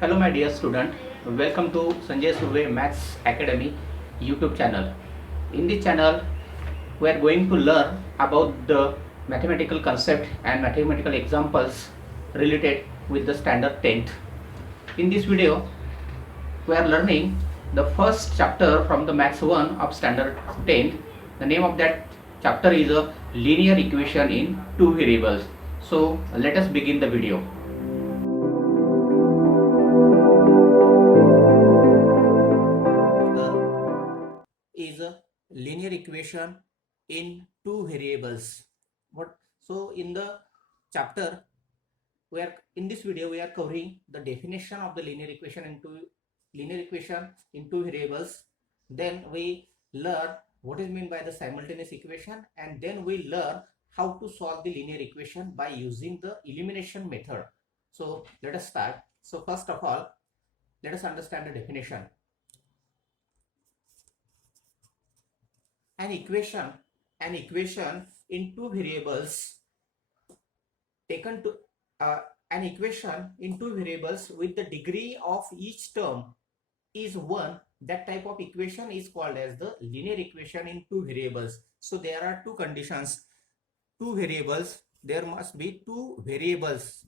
Hello my dear student, welcome to Sanjay Surve Maths Academy YouTube channel. In this channel, we are going to learn about the mathematical concept and mathematical examples related with the standard 10th. In this video, we are learning the first chapter from the Maths 1 of standard 10th. The name of that chapter is a linear equation in two variables. So let us begin the video. Is a linear equation in two variables. So in the chapter, in this video we are covering the definition of the linear equation in two variables. Then we learn what is meant by the simultaneous equation, and then we learn how to solve the linear equation by using the elimination method. So let us start. So first of all, let us understand the definition. An equation in two variables taken to an equation in two variables with the degree of each term is 1. That type of equation is called as the linear equation in two variables. So there are two conditions. Two variables, there must be two variables.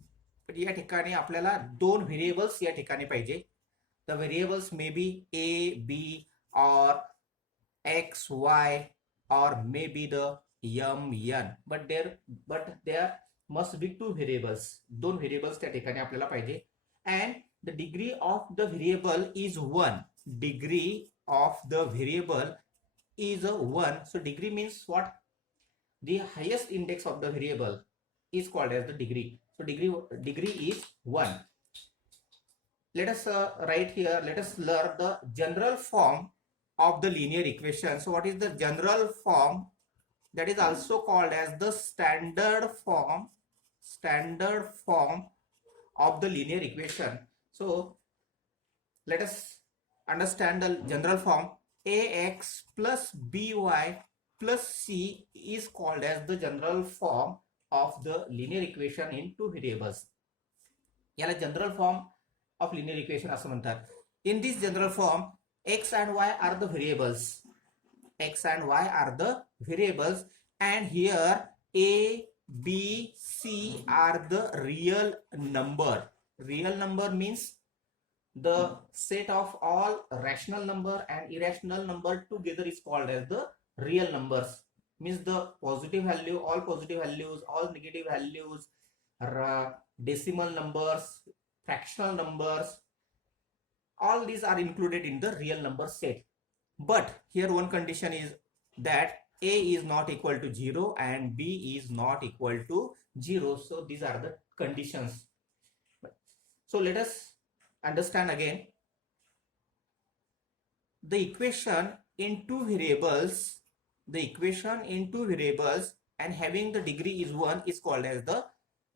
But या ठिकाणी आपल्याला दोन variables या ठिकाणी पाहिजे. The variables may be a, b or x, y, or maybe the m, n, but there must be two variables. दोन variables त्या ठिकाणी आपल्याला पाहिजे. And the degree of the variable is 1. Degree of the variable is a 1. So degree means what? The highest index of the variable is called as the degree. So degree is 1. Let us write here. Let us learn the general form of the linear equation. So what is the general form? That is also called as the standard form of the linear equation. So let us understand the general form. Ax plus by plus c is called as the general form of the linear equation in two variables. याला general form of linear equation असं म्हणतात. In this general form, x and y are the variables. And here a, b, c are the real number. Real number means the set of all rational number and irrational number together is called as the real numbers. Means the positive value, all positive values, all negative values, decimal numbers, fractional numbers, all these are included in the real number set. But here one condition is that a is not equal to 0 and b is not equal to 0. So these are the conditions. So let us understand again. The equation in two variables and having the degree is 1 is called as the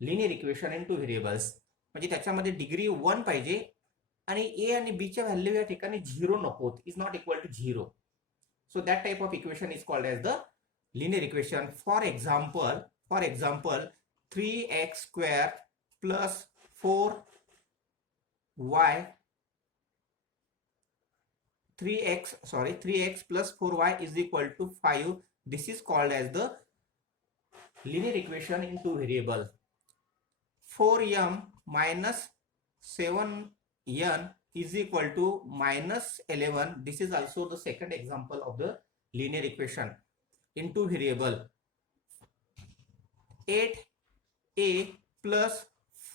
linear equation in two variables. म्हणजे त्याच्यामध्ये degree 1 पाहिजे आणि a आणि b च्या value या ठिकाणी 0 नकोत, is not equal to 0. So that type of equation is called as the linear equation. For example 3x square plus 4y 3x plus 4y is equal to 5. This is called as the linear equation in two variable. 4m minus 7n is equal to minus 11. This is also the second example of the linear equation in two variable. 8a plus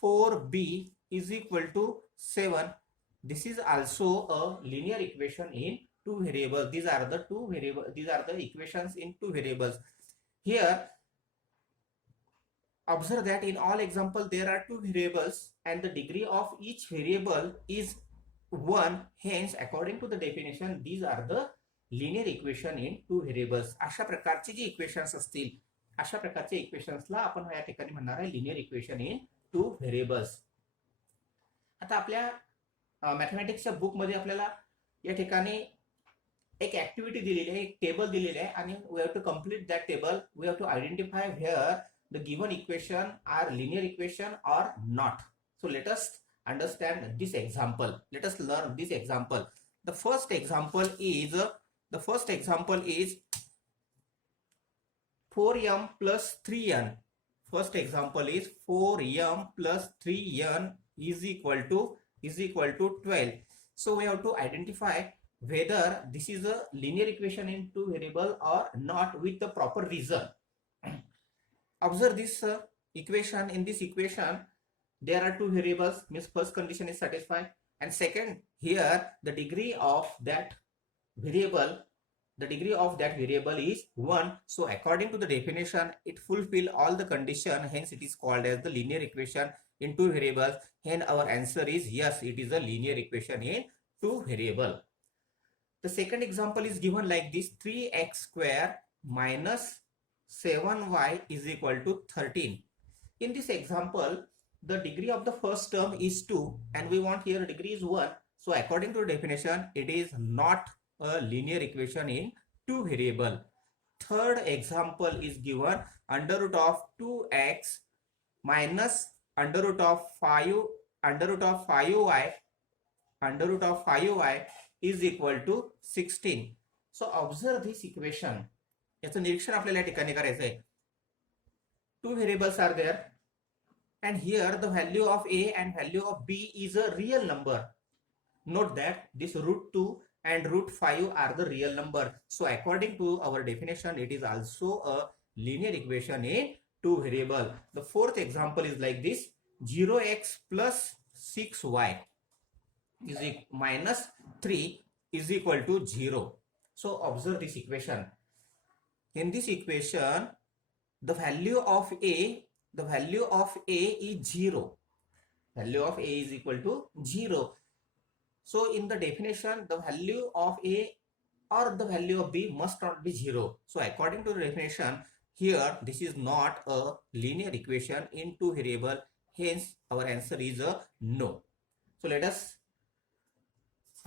4b is equal to 7. This is also a linear equation in two variables. These are the equations in two variables. Here observe that in all example there are two variables and the degree of each variable is 1. Hence according to the definition these are the linear equation in two variables. अशा प्रकारचे जे equations असतील अशा प्रकारच्या इक्वेशन्सला आपण या ठिकाणी म्हणणार आहे linear equation in two variables. आता आपल्या मॅथमॅटिक्सच्या बुक मध्ये आपल्याला या ठिकाणी एक ऍक्टिव्हिटी दिलेली आहे, एक टेबल दिलेले आहे आणि we have to complete that table. We have to identify here the given equation are linear equation or not. So let us understand this example. Let us learn this example. The first example is 4m plus 3n. First example is 4m plus 3n is equal to 12. So we have to identify whether this is a linear equation in two variable or not with the proper reason. Observe this equation. In this equation there are two variables, means first condition is satisfied, and second, here the degree of that variable is 1. So according to the definition, it fulfill all the condition, hence it is called as the linear equation in two variables. Hence our answer is yes, it is a linear equation in two variable. The second example is given like this: 3x square minus 7y is equal to 13. In this example, the degree of the first term is 2 and we want here degree is 1. So according to the definition, it is not a linear equation in two variable. Third example is given: under root of 2x minus under root of 5y is equal to 16. So observe this equation. याचं निरीक्षण आपल्याला या ठिकाणी करायचं आहे. Two variables are there and here the value of a and value of b is a real number. Note that this root 2 and root 5 are the real number. So according to our definition, it is also a linear equation in two variable. The fourth example is like this: 0x plus 6y is minus 3 is equal to 0. So observe this equation. In this equation, the value of a is 0. Value of a is equal to 0. So in the definition, the value of a or the value of b must not be 0. So according to the definition, here this is not a linear equation in two variable. Hence our answer is a no. So let us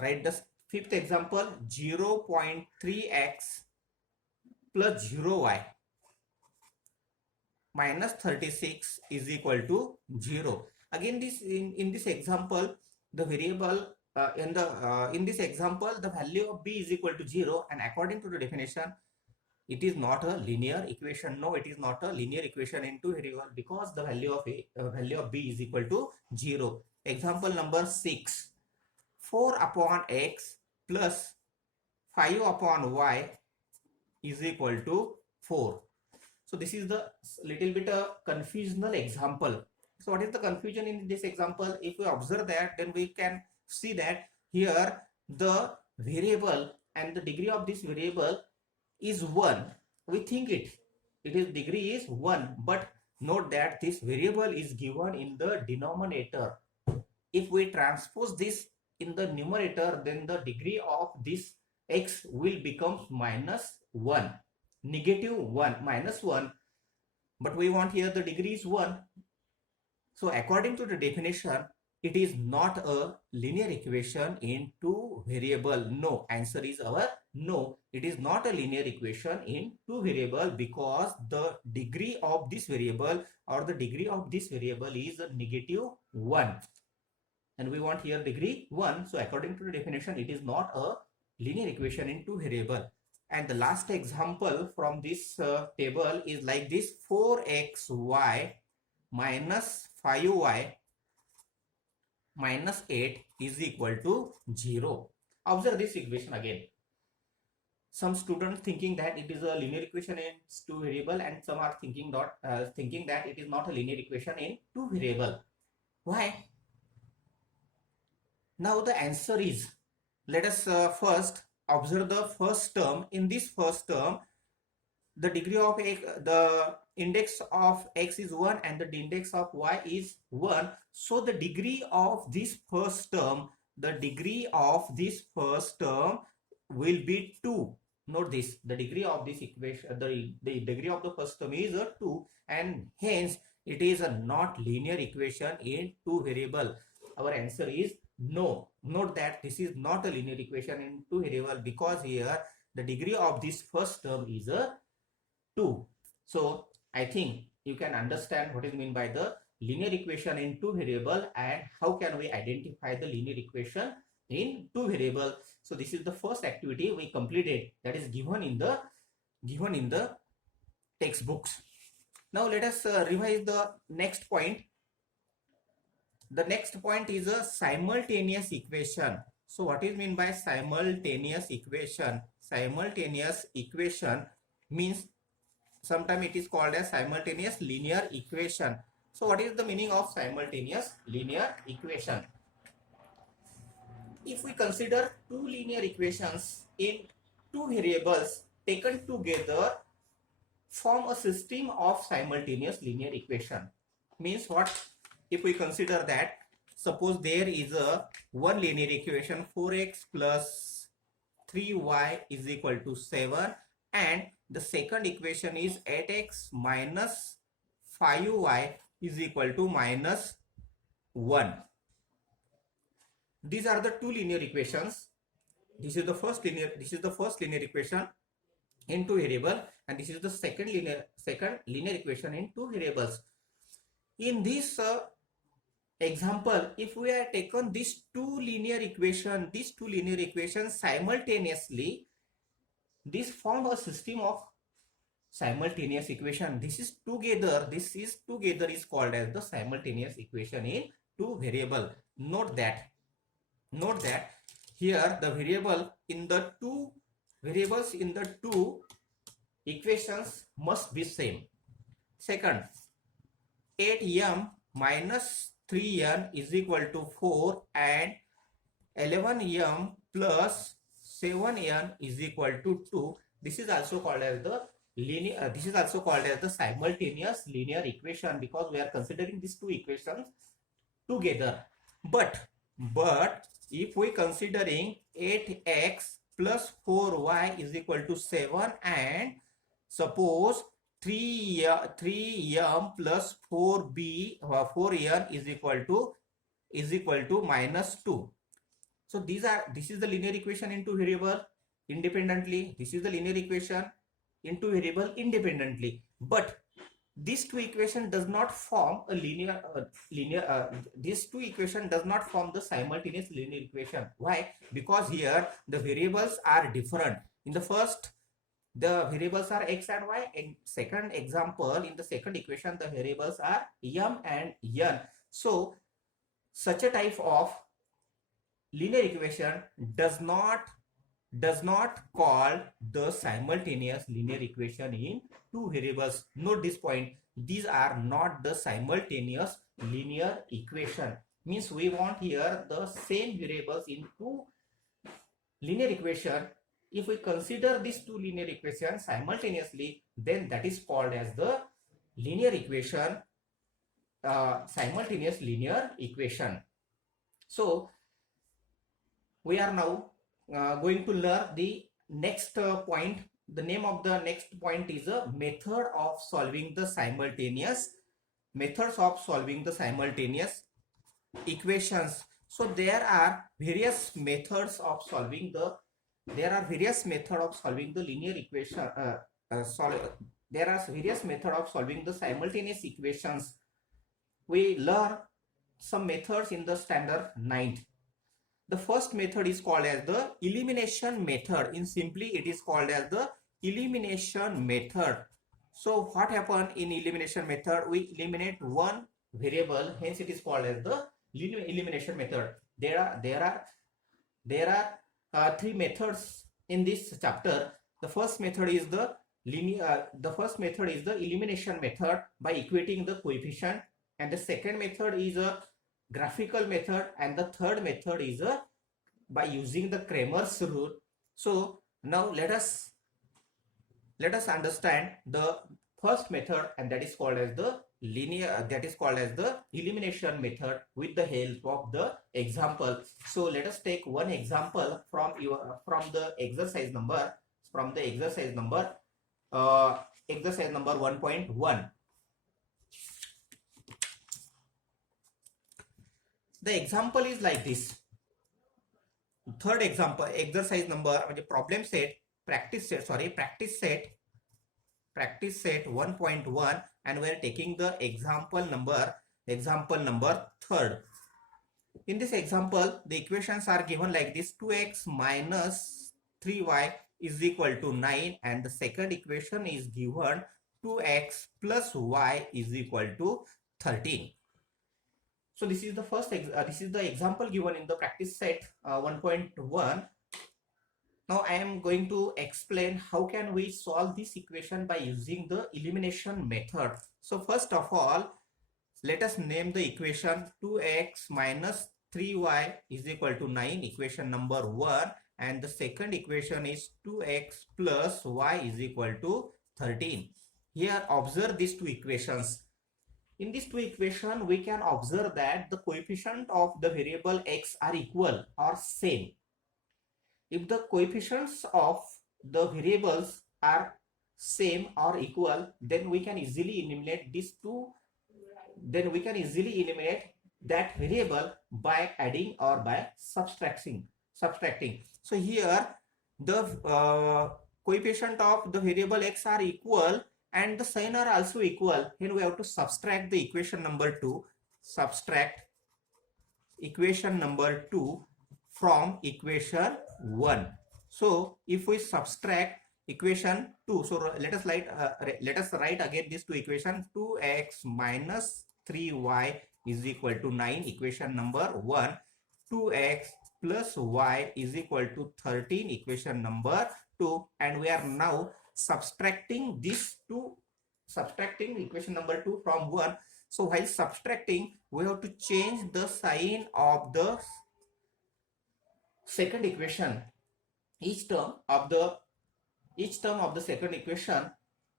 write the fifth example: 0.3x plus 0y minus 36 is equal to 0. Again, this in this example, the variable in this example the value of b is equal to 0, and according to the definition, it is not a linear equation. No, it is not a linear equation in two variable because the value of b is equal to 0. Example number 6: 4 upon x plus 5 upon y is equal to 4. So this is the little bit a confusional example. So what is the confusion in this example? If we observe that, then we can see that here the variable and the degree of this variable is 1. We think it is degree is 1, but note that this variable is given in the denominator. If we transpose this in the numerator, then the degree of this x will become minus 1, negative 1, minus 1, but we want here the degree is 1. So according to the definition, it is not a linear equation in two variable. No, answer is our no. It is not a linear equation in two variable because the degree of this variable or the degree of this variable is a negative 1. And we want here degree 1. So according to the definition, it is not a linear equation in two variable. And the last example from this table is like this: 4xy minus 5y minus 8 is equal to 0. Observe this equation again. Some students thinking that it is a linear equation in two variable, and some are thinking that it is not a linear equation in two variable. Why? Now the answer is, let us first observe the first term. In this first term, the degree of x, the index of x is 1 and the index of y is 1. So the degree of this first term, will be 2. Note this: the degree of this equation, the degree of the first term is 2, and hence it is a not linear equation in two variable. Our answer is no. Note that this is not a linear equation in two variable because here the degree of this first term is a 2. So I think you can understand what is meant by the linear equation in two variable and how can we identify the linear equation in two variable. So this is the first activity we completed, that is given in the textbooks. Now let us revise the next point. The next point is a simultaneous equation. So what is meant by simultaneous equation? Simultaneous equation means sometimes it is called as simultaneous linear equation. So what is the meaning of simultaneous linear equation? If we consider two linear equations in two variables taken together form a system of simultaneous linear equation. Means what? If we consider that, suppose there is a one linear equation 4x plus 3y is equal to 7 and the second equation is 8x minus 5y is equal to minus 1. These are the two linear equations. This is the first linear equation in two variable and this is the second linear equation in two variables. In this example, if we have taken these two linear equations simultaneously, this form a system of simultaneous equation. This is together is called as the simultaneous equation in two variable. Note that here the variable in the two variables in the two equations must be same. Second, 8m minus 3n is equal to 4 and 11m plus 7n is equal to 2. This is also called as the simultaneous linear equation because we are considering these two equations together. But if we considering 8x plus 4y is equal to 7 and suppose 3m plus 4n is equal to minus 2. So this is the linear equation in two variable independently. This is the linear equation in two variable independently. But these two equation does not form a these two equation does not form the simultaneous linear equation. Why? Because here the variables are different. In the first, the variables are x and y. In second example, in the second equation, the variables are m and n. So such a type of linear equation does not call the simultaneous linear equation in two variables. Note this point. These are not the simultaneous linear equation. Means we want here the same variables in two linear equation. If we consider these two linear equations simultaneously, then that is called as the linear equation, simultaneous linear equation. So we are now going to learn the next point. The name of the next point is a methods of solving the simultaneous equations. So there are various methods of solving the linear equation. There are various methods of solving the simultaneous equations. We learn some methods in the standard 9th. The first method is called as the elimination method. In simply, it is called as the elimination method. So what happened in elimination method? We eliminate one variable, hence it is called as the elimination method. There are three methods in this chapter. The first method is the elimination method by equating the coefficient, and the second method is a graphical method, and the third method is by using the Cramer's rule. So now let us understand the first method, and that is called as the elimination method with the help of the example. So let us take one example from the exercise number 1.1. The example is like this. Third example, exercise number, practice set 1.1, and we are taking the example number example number third. In this example, the equations are given like this: 2x minus 3y is equal to 9, and the second equation is given 2x plus y is equal to 13. So this is the this is the example given in the practice set 1.1. Now I am going to explain how can we solve this equation by using the elimination method. So first of all, let us name the equation 2x minus 3y is equal to 9, equation number 1, and the second equation is 2x plus y is equal to 13. Here observe these two equations. In these two equations, we can observe that the coefficient of the variable x are equal or same. If the coefficients of the variables are same or equal, then we can easily eliminate these two. Then we can easily eliminate that variable by adding or by subtracting. So here the coefficient of the variable x are equal and the sign are also equal. Then we have to subtract the equation number 2. Subtract equation number 2 from equation 1. So if we subtract equation 2, so let us write again these two equations. 2x minus 3y is equal to 9, equation number 1. 2x plus y is equal to 13, equation number 2. And we are now subtracting these two, subtracting equation number 2 from 1. So while subtracting, we have to change the sign of the second equation. Each term of the second equation,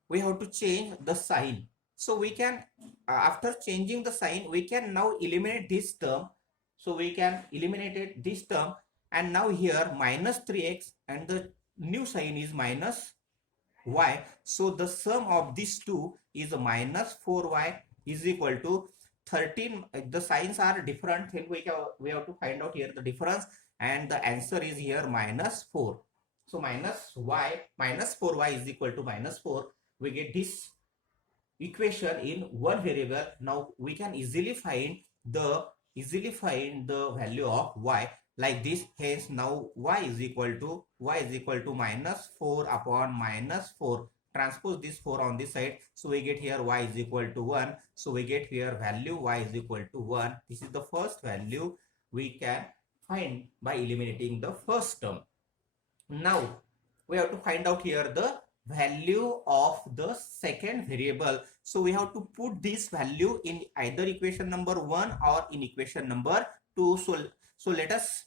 we have to change the sign. So we can, after changing the sign, we can now eliminate this term. So we can eliminate this term, and now here minus 3x and the new sign is minus y. So the sum of these two is minus 4y is equal to 13. The signs are different, then we have to find out here the difference, and the answer is here minus 4. So minus 4y is equal to minus 4. We get this equation in one variable. Now we can easily find the value of y like this. Hence now y is equal to minus 4 upon minus 4. Transpose this 4 on this side, so we get here y is equal to 1. So we get here value y is equal to 1. This is the first value we can find by eliminating the first term. Now we have to find out here the value of the second variable. So we have to put this value in either equation number 1 or in equation number 2. So let us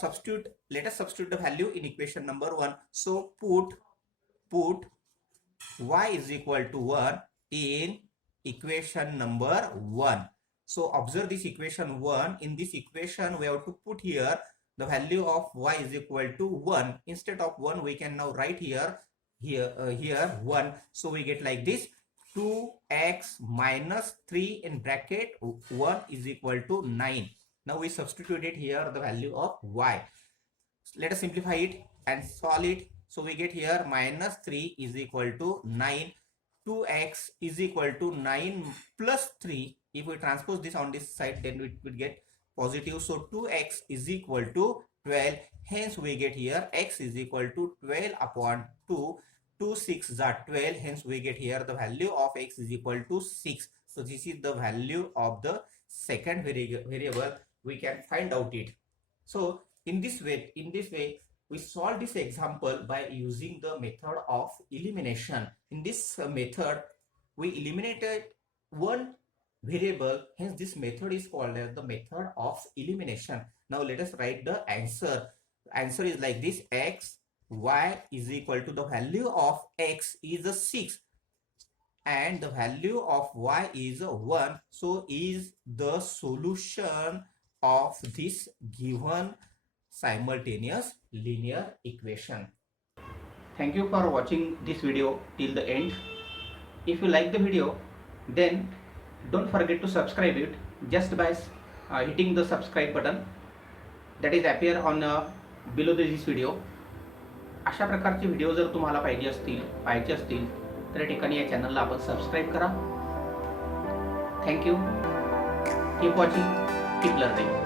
substitute the value in equation number 1. So put y is equal to 1 in equation number 1. So observe this equation 1. In this equation, we have to put here the value of y is equal to 1. Instead of 1, we can now write here 1. So we get like this: 2x minus 3 in bracket 1 is equal to 9. Now we substituted here the value of y. Let us simplify it and solve it. So we get here minus 3 is equal to 9. 2x is equal to 9 plus 3. If we transpose this on this side, then we will get positive. So 2x is equal to 12. Hence we get here x is equal to 12 upon 2. 2 6 are 12. Hence we get here the value of x is equal to 6. So this is the value of the second variable. We can find out it. So in this way we solve this example by using the method of elimination. In this method, we eliminated one variable. Hence this method is called as the method of elimination. Now let us write the answer. Answer is like this: x y is equal to the value of x is a 6 and the value of y is a 1. So is the solution of this given simultaneous linear equation. Thank you for watching this video till the end. If you like the video, then don't forget to subscribe it just by hitting the subscribe button that is appear on below this video. अशा प्रकारचे video जर तुम्हाला पाहिजे असतील तर या ठिकाणी या चॅनलला आपण सबस्क्राईब करा. Thank you. Keep watching, keep learning.